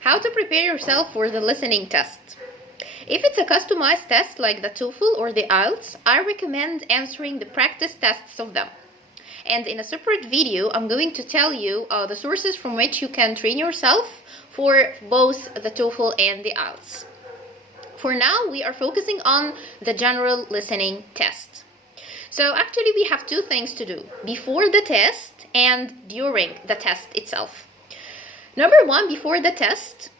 How to prepare yourself for the listening test. If it's a customized test like the TOEFL or the IELTS, I recommend answering the practice tests of them. And in a separate video, I'm going to tell you the sources from which you can train yourself for both the TOEFL and the IELTS. For now, we are focusing on the general listening test. So actually, we have two things to do: before the test and during the test itself. Number one, before the test,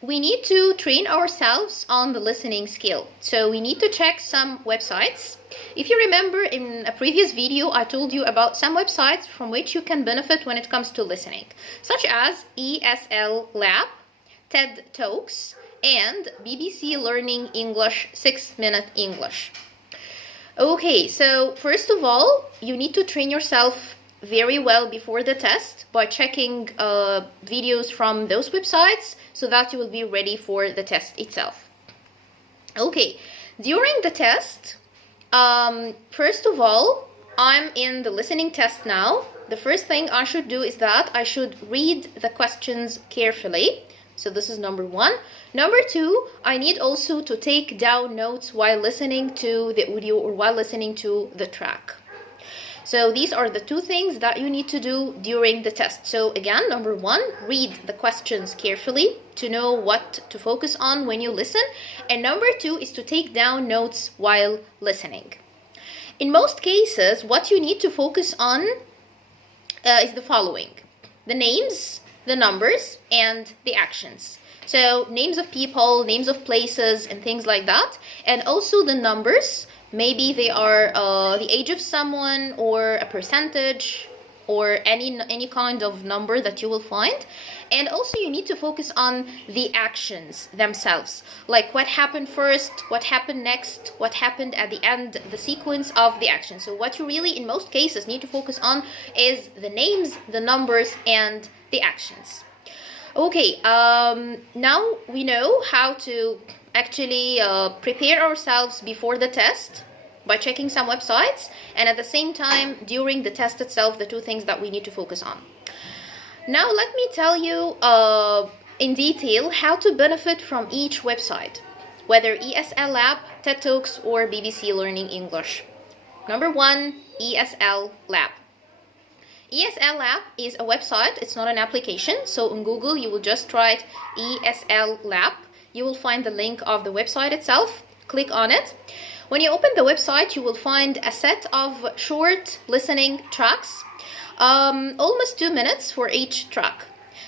we need to train ourselves on the listening skill. So we need to check some websites. If you remember, in a previous video, I told you about some websites from which you can benefit when it comes to listening, such as ESL Lab, TED Talks, and BBC Learning English 6-Minute English. Okay, so first of all, you need to train yourself very well before the test by checking videos from those websites so that you will be ready for the test itself. Okay, during the test, first of all, I'm in the listening test now. The first thing I should do is that I should read the questions carefully. So this is number one. Number two, I need also to take down notes while listening to the audio or while listening to the track. So these are the two things that you need to do during the test. So again, number one, read the questions carefully to know what to focus on when you listen. And number two is to take down notes while listening. In most cases, what you need to focus on is the following: the names, the numbers, and the actions. So names of people, names of places, and things like that. And also the numbers. Maybe they are the age of someone, or a percentage, or any kind of number that you will find. And also you need to focus on the actions themselves, like what happened first, what happened next, what happened at the end, the sequence of the action. So what you really, in most cases, need to focus on is the names, the numbers, and the actions. Okay, now we know how to actually prepare ourselves before the test by checking some websites, and at the same time during the test itself, the two things that we need to focus on. Now let me tell you in detail how to benefit from each website, whether ESL Lab, TED Talks, or BBC Learning English. Number one, ESL Lab. ESL Lab is a website, it's not an application. So on Google you will just write ESL Lab. You will find the link of the website itself. Click on it. When you open the website, you will find a set of short listening tracks, almost 2 minutes for each track.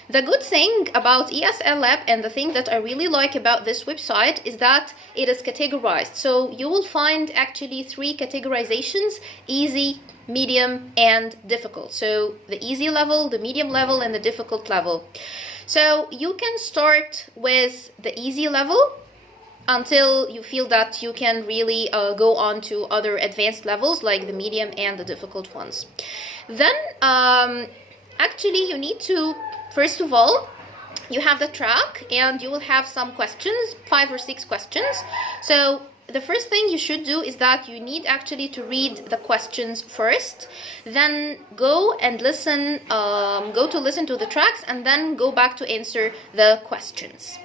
The good thing about ESL Lab, and the thing that I really like about this website, is that it is categorized. So you will find actually 3 categorizations: easy, medium, and difficult. So the easy level, the medium level, and the difficult level. So you can start with the easy level until you feel that you can really go on to other advanced levels like the medium and the difficult ones. Then actually you need to, first of all, you have the track and you will have some questions, 5 or 6 questions. So the first thing you should do is that you need actually to read the questions first, then go and listen, go to listen to the tracks, and then go back to answer the questions.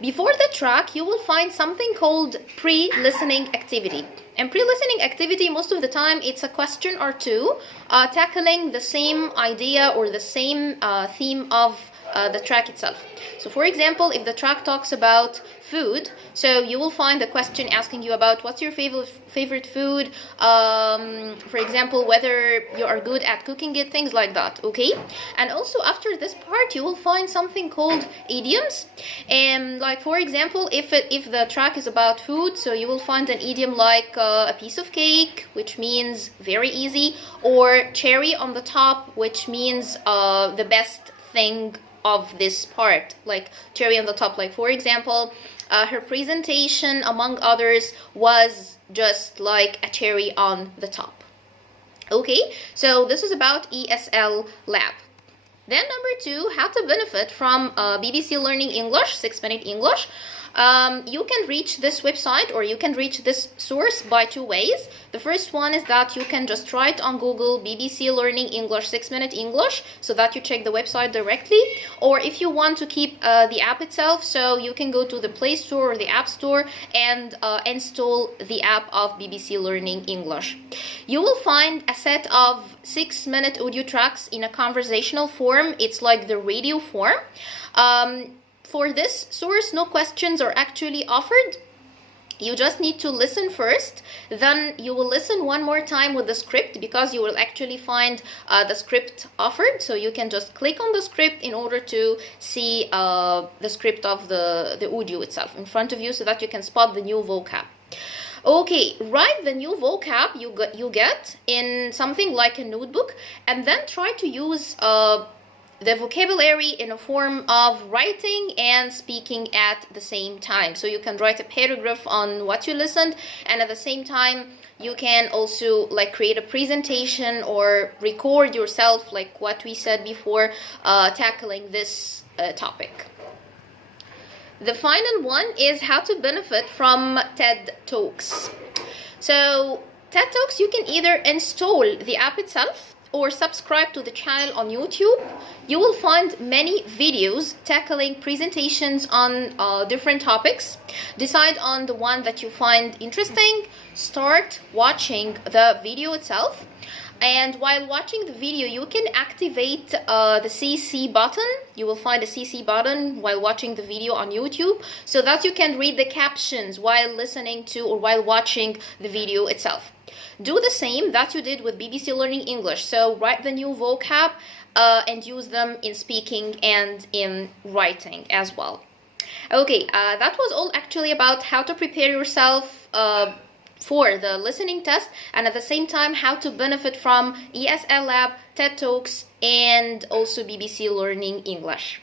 Before the track, you will find something called pre-listening activity. And pre-listening activity, most of the time, it's a question or two tackling the same idea or the same theme of the track itself. So for example, if the track talks about food, so you will find the question asking you about what's your favorite food, for example, whether you are good at cooking it, things like that. Okay, and also after this part you will find something called idioms, and like for example, if the track is about food, so you will find an idiom like a piece of cake, which means very easy, or cherry on the top, which means the best thing of this part, like cherry on the top. Like for example, her presentation, among others, was just like a cherry on the top. Okay, so this is about ESL Lab. Then number 2, how to benefit from BBC Learning English, 6-Minute English. You can reach this website or you can reach this source by two ways. The first one is that you can just write on Google BBC Learning English 6-Minute English, so that you check the website directly. Or if you want to keep the app itself, so you can go to the Play Store or the App Store and install the app of BBC Learning English. You will find a set of 6-minute audio tracks in a conversational form. It's like the radio form. For this source, no questions are actually offered. You just need to listen first, then you will listen one more time with the script, because you will actually find the script offered. So you can just click on the script in order to see the script of the audio itself in front of you, so that you can spot the new vocab. Okay, write the new vocab you get in something like a notebook, and then try to use the vocabulary in a form of writing and speaking at the same time. So you can write a paragraph on what you listened, and at the same time you can also like create a presentation or record yourself, like what we said before, tackling this topic. The final one is how to benefit from TED Talks. So TED Talks, you can either install the app itself or subscribe to the channel on YouTube. You will find many videos tackling presentations on different topics. Decide on the one that you find interesting. Start watching the video itself. And while watching the video, you can activate the CC button. You will find a CC button while watching the video on YouTube, so that you can read the captions while listening to or while watching the video itself. Do the same that you did with BBC Learning English. So write the new vocab and use them in speaking and in writing as well. Okay, that was all actually about how to prepare yourself for the listening test, and at the same time how to benefit from ESL Lab, TED Talks, and also BBC Learning English.